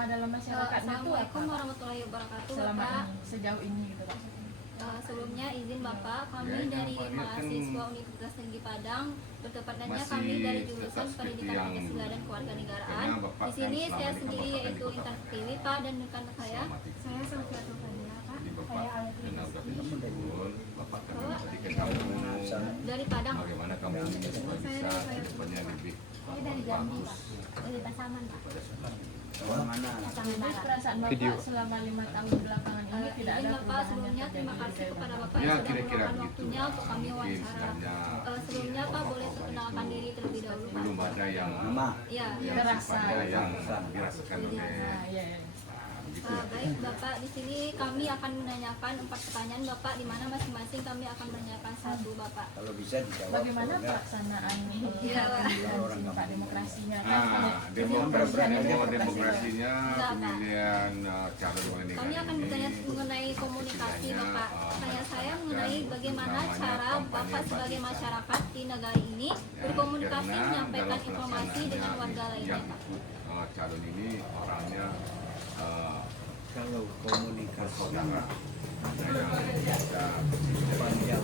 irama dalam masyarakatnya itu apa? Assalamualaikum warahmatullahi wabarakatuh, Selama Bapak. ini, sejauh ini gitu Pak. Sebelumnya izin Bapak, kami dari mahasiswa Universitas Negeri Padang, bertepatnya kami dari jurusan Pendidikan Pancasila dan Kewarganegaraan. Di sini saya sendiri yaitu Intan Pertiwi, Pak, dan rekan saya Sofiatul Fadila, Pak. Dari Padang. Bagaimana kamu bisa kedepannya lebih Dari Jambi, Pak. Dari Pasaman, Pak. Terus perasaan Bapak selama 5 tahun belakangan ini tidak ada Izin Bapak, perubahan sebelumnya yang terima terjadi kasih gitu? kepada Bapak Ya, yang sudah kira-kira meluangkan gitu. waktunya untuk kami wawancara. Sebelumnya Pak boleh perkenalkan diri terlebih dahulu, Pak. Belum ada yang Ya. Terasa. yang dirasakan oleh Nah, iya. begitu. Baik Bapak, di sini kami akan menanyakan 4 pertanyaan Bapak, di mana masing-masing kami akan menanyakan satu Bapak. Kalau bisa dijawab. Bagaimana pelaksanaan Iya, Pak. Pak demokrasinya? Demokrasinya pemilihan calon wali negara Kami akan ini. bertanya mengenai komunikasi Bapak. Pertanyaan saya mengenai bagaimana cara Bapak sebagai masyarakat di negara ini berkomunikasi Karena menyampaikan dalam informasi dengan warga pelaksanaannya lainnya, yang Pak. ikut calon ini orangnya Kalau komunikasi bersaudara. Yang bisa panjang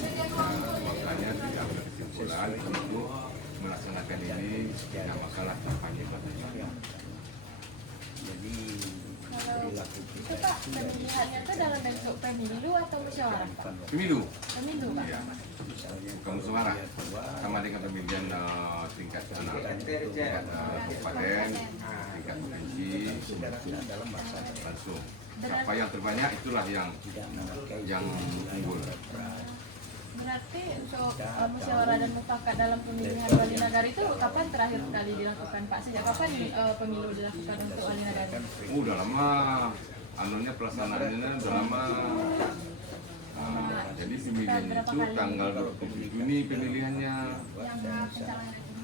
makanya diambil kesimpulan untuk melaksanakan ini tidak masalah kampanye ya. Jadi perilaku Itu kita Pak, pemilihannya itu dalam bentuk pemilu atau musyawarah Pak? pemilu. Pemilu Pak? Ya, misalnya kamu suara sama dengan pemilihan tingkat tingkat kabupaten, tingkat provinsi, sudah dalam bahasa langsung. Siapa yang terbanyak itulah yang tidak memakai unggul. Berarti untuk musyawarah dan mufakat dalam pemilihan wali negara itu kapan terakhir kali dilakukan Pak? Sejak kapan pemilu dilakukan untuk wali negara? Udah lama, anunya pelaksanaannya udah lama. Jadi pemilihan itu tanggal 27 Juni pemilihannya.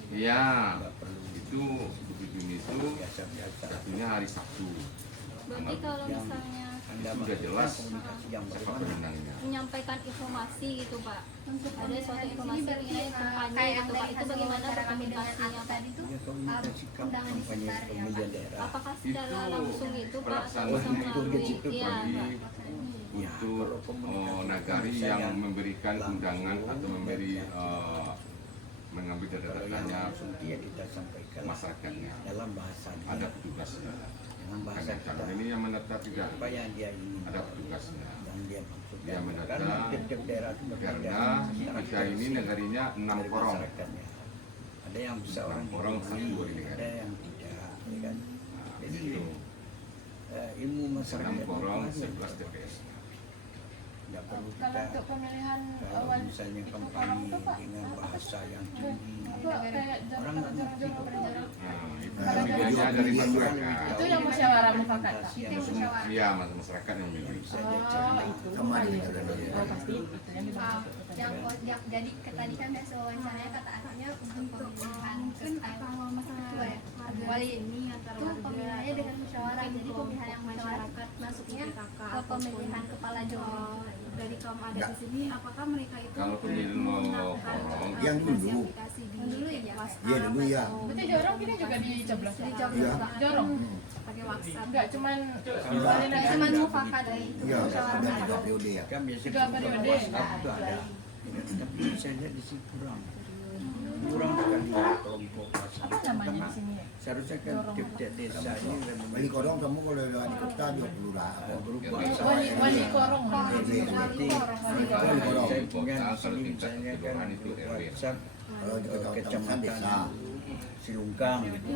Iya, itu 27 Juni itu jatuhnya hari Sabtu. Berarti kalau misalnya Itu sudah jelas yang siapa pemenangnya. menyampaikan informasi gitu Pak, ada suatu informasi mengenai kampanye gitu Pak, itu bagaimana berkomunikasinya Pak? ya komunikasikan kampanye pemilihan daerah. Apakah secara langsung itu Pak atau bisa Pelaksanaan itu melalui Iya, bagi Ya, itu kalau komunikasi nagari saya yang memberikan undangan atau memberi mengambil kalau yang data-datanya langsung dia kita sampaikan masyarakatnya. dalam bahasanya Ada petugasnya. dengan bahasa Karena kita calon ini yang mendata tidak apa yang dia ingin ada petugasnya. yang dia maksudkan Dia mendata karena tiap-tiap daerah itu berbeda karena kita ini negarinya 6 dari korong. masyarakatnya. Ada yang bisa orang Orang dihubungi, satu wali negara. ada yang tidak, ya kan? Jadi Itu ilmu masyarakat 6 korong, itu 11 TPS. nggak perlu Kalau kita untuk pemilihan kalau wali misalnya itu kampanye orang itu Pak, dengan apa bahasa sih? yang tinggi, Apa kayak orang nggak ngerti jorong berjarak? Nah, itu Kalau pemilihannya dari masyarakat. Itu yang musyawarah mufakat Pak? Iya, masyarakat yang memilih. bisa dia Oh cerna. itu. Oh pasti itu yang dimaksud. Jadi tadi kan biasa wawancaranya kata akhirnya untuk pemilihan kalau masalah wali ini itu pemilihannya dengan musyawarah, jadi pemilihan yang masyarakat masuknya ke pemilihan kepala jombang dari kaum adat di sini, apakah mereka itu Kalau pemilihan mau korong, yang dulu dulu ya? iya dulu ya Berarti jorong ini juga dicoblos Pak? iya Jorong? pakai WhatsApp? Enggak, cuman wali Cuman negara. mufakat itu iya musyawarah. sudah 3 periode ya kan biasanya Tiga periode. WhatsApp itu ada. Tapi saya lihat di sini kurang sekali kelompok WhatsApp. Apa namanya di sini ya? Seharusnya kan tiap-tiap desa ini wali kodong kamu kalau ada di kota 20 lah berupa Wali korong. berarti saya punya di kalau sini tingkat misalnya kan kelurahan itu grup RW. WhatsApp kalau di kota kecamatan desa Silungkang gitu.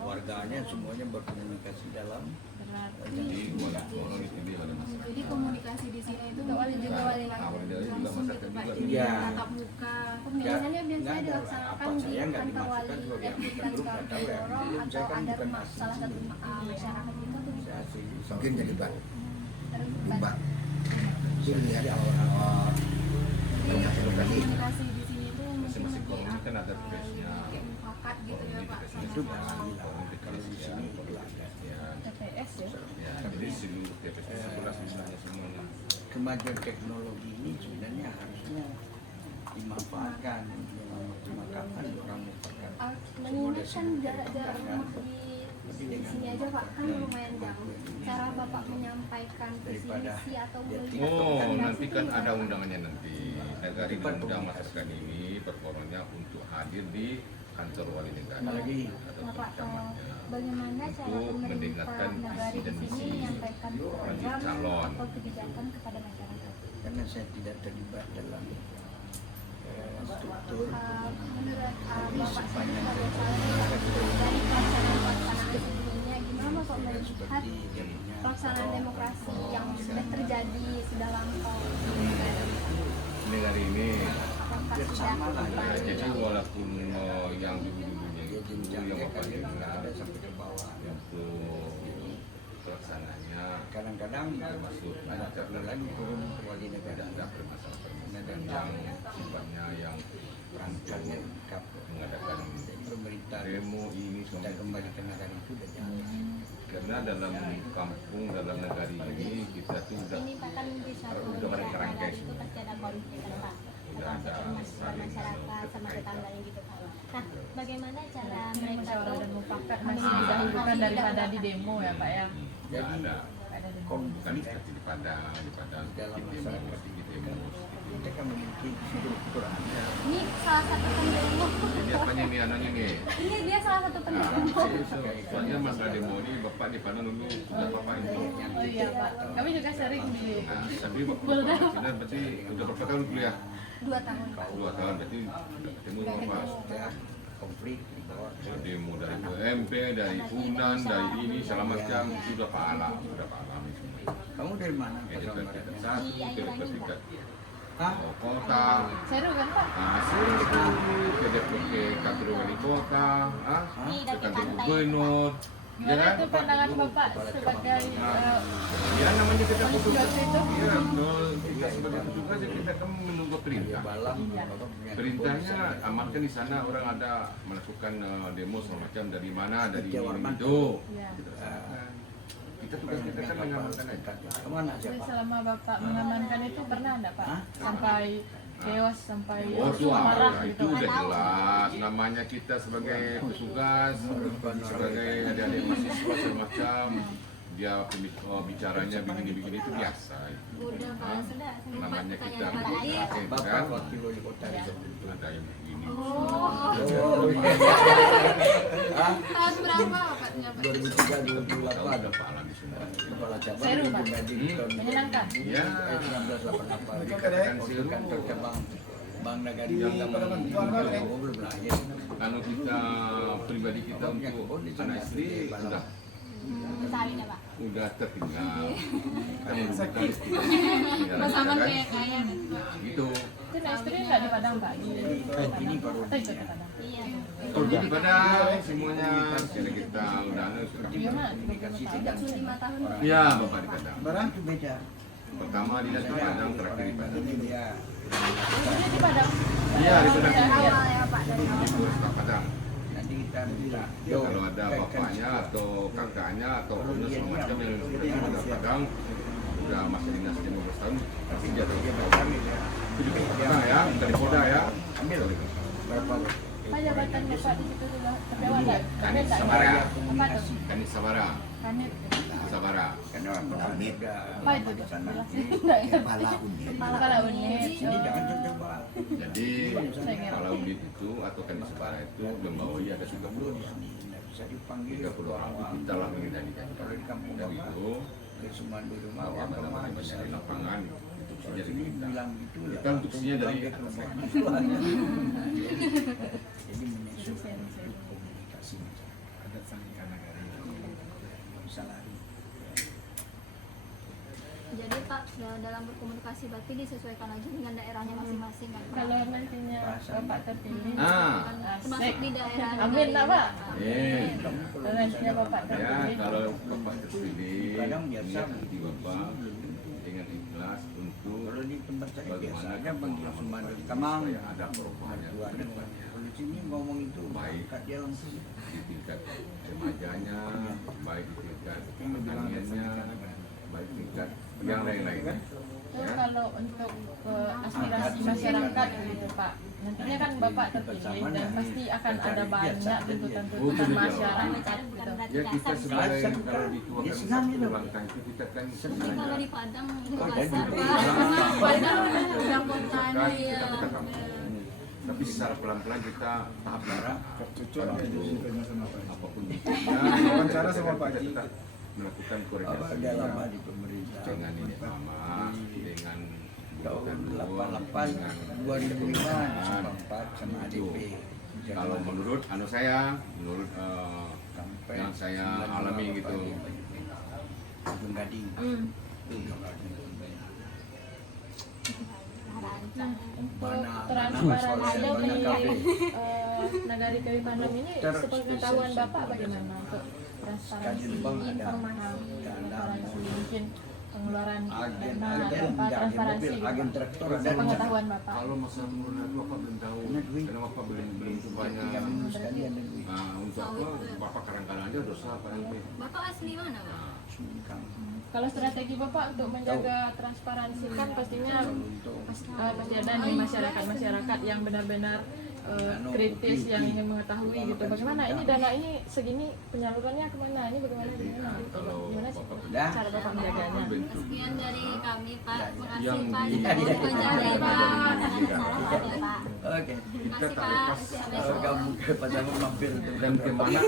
Warganya semuanya berkomunikasi dalam Jadi wali korong itu dia ada masalah. Jadi komunikasi di sini itu Wali juga wali Awal dari juga langsung masyarakat gitu Pak, juga. jadi Iya. tatap muka. Pemilihannya Nggak biasanya ada dilaksanakan apa di saya nggak antar dimasukkan wali sebagai dan anggota grup nggak tahu ya. dorong Saya atau kan ada bukan salah satu masyarakat itu tuh saya sih mungkin jadi bat terlibat. bumbat itu lihat awal banyak sekali Komunikasi di sini itu mungkin Masing-masing lebih korong kan ada aktif TPS-nya. kayak mufakat gitu ya Pak. itu sama pasti sama. lah. Kalau di sini itu ada. TPS ya? Ya, jadi seluruh TPS 11 misalnya semuanya. Kemajuan teknologi ini sebenarnya harusnya dimanfaatkan. Cuma kapan orang mufakat mengingat kan jarak-jarak rumah di sini aja Pak kan lumayan jauh. Cara Bapak menyampaikan visi misi atau Oh, nanti kan ada undangannya nanti. Negari mengundang masyarakat ini performanya untuk hadir di kantor wali negara atau Bapak camatnya bagaimana cara untuk pemerintah mendengarkan negara visi di dan sini misi menyampaikan program calon. atau kebijakan kepada masyarakat? Karena saya tidak terlibat dalam struktur Menurut Jadi Bapak sendiri sepanjang sebagai dari pelaksanaan sebelumnya gimana Bapak melihat seperti jadinya pelaksanaan demokrasi yang sudah terjadi sudah lampau di negara Negara ini apakah sudah sama lah ya, jadi walaupun yang dulu-dulunya dia itu jenjangnya yang kan paling nggak ada sampai ke bawah. untuk pelaksananya Kadang-kadang termasuk ada karena lagi turun ke wali tidak negara ada permasalahan yang sifatnya yang perangkatnya untuk lengkap. mengadakan Pemerintah demo ini kita semua. kembali ke negara itu dan jalan. Karena dalam kampung, dalam negara ini kita tuh udah Ini Pak kan di suatu udah pada daerah kerangkeng. itu pasti ada konflik kan Pak. Udah Ada ada konflik saling masyarakat sama berkaitan. tetangganya gitu Pak. Nah, bagaimana cara Ini mereka musyawarah tuh dan mufakat masih didahulukan daripada di demo ya Pak ya. Nggak ada. Ada demo. Bukan Konflik seperti di Padang dalam di demo, masyarakat di demo. kita kan memiliki struktur ada. ini salah satu pendemo Ini apanya nih anaknya nih? ini dia salah satu pendemo Soalnya masalah demo ini Bapak di Padang dulu sudah Bapak itu. Oh iya Pak, kami juga sering di Nah, tapi Bapak Cina berarti udah berapa tahun kuliah? 2 tahun 2 tahun berarti udah ketemu Bapak. Ya, konflik di bawah. Demo dari UMP, dari Unan, dari ini segala macam itu udah Pak Alam, sudah Pak Alam semua. Kamu dari mana? Ya, Pasal dari Baratnya? tingkat 1, dari tingkat Hah? kota, seru kan Pak? asli ke DPP kantor wali kota, Ini ke dari kantor pantai. gubernur, ya Gimana kan? tuh pandangan Bapak sebagai Ya namanya kita polisi butuh, waktu itu? ya betul. Kita sebagai petugas ya kita kan menunggu Dia perintah. balang, Iya. Bapak punya Perintahnya kebun, amankan di sana orang ada melakukan demo segala macam dari mana, dari Jawa ini Barat. itu. Iya. Kita serahkan. Kita tugas kita kan mengamankan aja. Kemana Jadi siapa? selama Bapak mengamankan itu pernah enggak Pak? Hah? Sampai chaos, sampai Oh, itu marah itu gitu. udah jelas. Namanya kita sebagai petugas, sebagai adik-adik mahasiswa semacam, dia bicaranya begini-begini itu biasa. udah Pak sudah sempat Namanya kita pertanyaan Pak lagi. kan Bapak wakil wali kota itu. ada yang begini. Ah, Tahun berapa Bapaknya Pak? 2003 Tahu 2008 ada Pak Alam di sana. kepala cabang Seru, Pak. Pribadi tahun Menyenangkan. Ya, 1988 dikatakan di seru. kantor cabang Bank Nagari Yang belum lahir. Kalau kita pribadi kita untuk anak istri Sawit ya Pak. udah tertinggal. Kita menunjukkan Pasangan kaya-kaya gitu Pak. gitu. Itu nah, istri enggak di Padang Pak? Ini baru Atau ikut di Padang? Iya. Jadi pada semuanya sekarang kita udah Iya Mak, 35 tahun Ya, Bapak di Padang. barang itu beda. Pertama dinas di Padang, terakhir di Padang. Ini dia Istri di Padang? Iya, di Padang. Iya. awal ya Pak dari awal Di Polresta Padang. nanti kita minta. Ya, kalau ada bapaknya atau kakaknya atau owner segala macam yang sudah di Padang, udah masih dinas 15 tahun, pasti jatuh ke Padang. Itu juga Padang ya, dari Polda ya. Ambil berapa? Apa jabatan Bapak di situ dulu? Tapi awal enggak? Kanit Enggak. Sabara. Apa tuh? Kanit Sabara. Kanit. Sabara. Karena orang pernah udah Apa itu? di sana. Enggak ya? Kepala unit. Kepala unit. Ini jangan coba. Jadi kalau unit itu atau Kanit Sabara itu membawahi ada 30 orang. Tidak bisa dipanggil. 30 orang itu kita lah mengendalikan. Kalau di kampung Dari Bapak, itu dari semua di rumah bahwa apa mana-mana bisa di lapangan itu Jadi jadi kita. bilang gitu ya. Kita instruksinya dari atas. Jadi menyesuaikan komunikasi masyarakat. Ada sangkaan negara bisa lari. Jadi Pak dalam berkomunikasi berarti disesuaikan aja dengan daerahnya masing-masing kan Pak? Kalau nantinya Bapak terpilih, Termasuk asik. di daerah. Amin lah Pak. Eh, Kalau nantinya Bapak ya terpilih, kalau Bapak terpilih, Kadang biasa. niat hati Bapak dengan ikhlas untuk Kalau di tempat saya bagaimana biasanya panggil pengalaman semua Bapak dari ini Kamang. supaya ada perubahan yang Dua ke depannya. Kalau di sini ngomong itu Baik. kat dia langsung. Di tingkat remajanya, baik di tingkat pertaniannya, baik tingkat yang lain-lain. itu kalau untuk aspirasi masyarakat gitu Pak. Nantinya kan Bapak terpilih dan pasti akan ada banyak tuntutan-tuntutan masyarakat gitu. Ya kita sebagai kalau dituakan langkah itu kita kan Tapi kalau sebenarnya di Padang itu Oh, pasar jadi- Pak. Padahal udah kota kan nih ya. kita kampung. Tapi secara pelan-pelan kita tahap darah apapun wawancara sama Pak kita melakukan Apa koordinasi dia lama di pemerintah? dengan ini sama dengan Tahun dengan 88, 2005 sempat sama ADP. kalau menurut menurut Sampai yang saya alami gitu. Ujung Gading. Nah, untuk Mana transparansi mana di kafe. Nagari Kawi Pandang ini sepengetahuan Bapak bagaimana untuk transparansi informasi mungkin pengeluaran Agen dana agen apa enggak, transparansi mobil, agen traktor ada sepengetahuan Bapak. Kalau masalah menurut aku Bapak belum tahu karena Bapak belum sebanyak sekali ada duit. untuk apa Bapak kadang-kadang aja dosa kadang Bapak asli mana Pak? Kalau strategi Bapak untuk menjaga transparansi kan pastinya pasti ada nih masyarakat yang benar-benar kritis yang ingin mengetahui gitu. Bagaimana ini dana ini segini penyalurannya kemana? Ini bagaimana? Gimana sih cara Bapak menjaganya? Sekian dari kami Pak. Makasih Yang Pak. di- Kita mau mencari Pak. Oke. kita Makasih tarik Pak. pas Kamu pada mampir dan kemana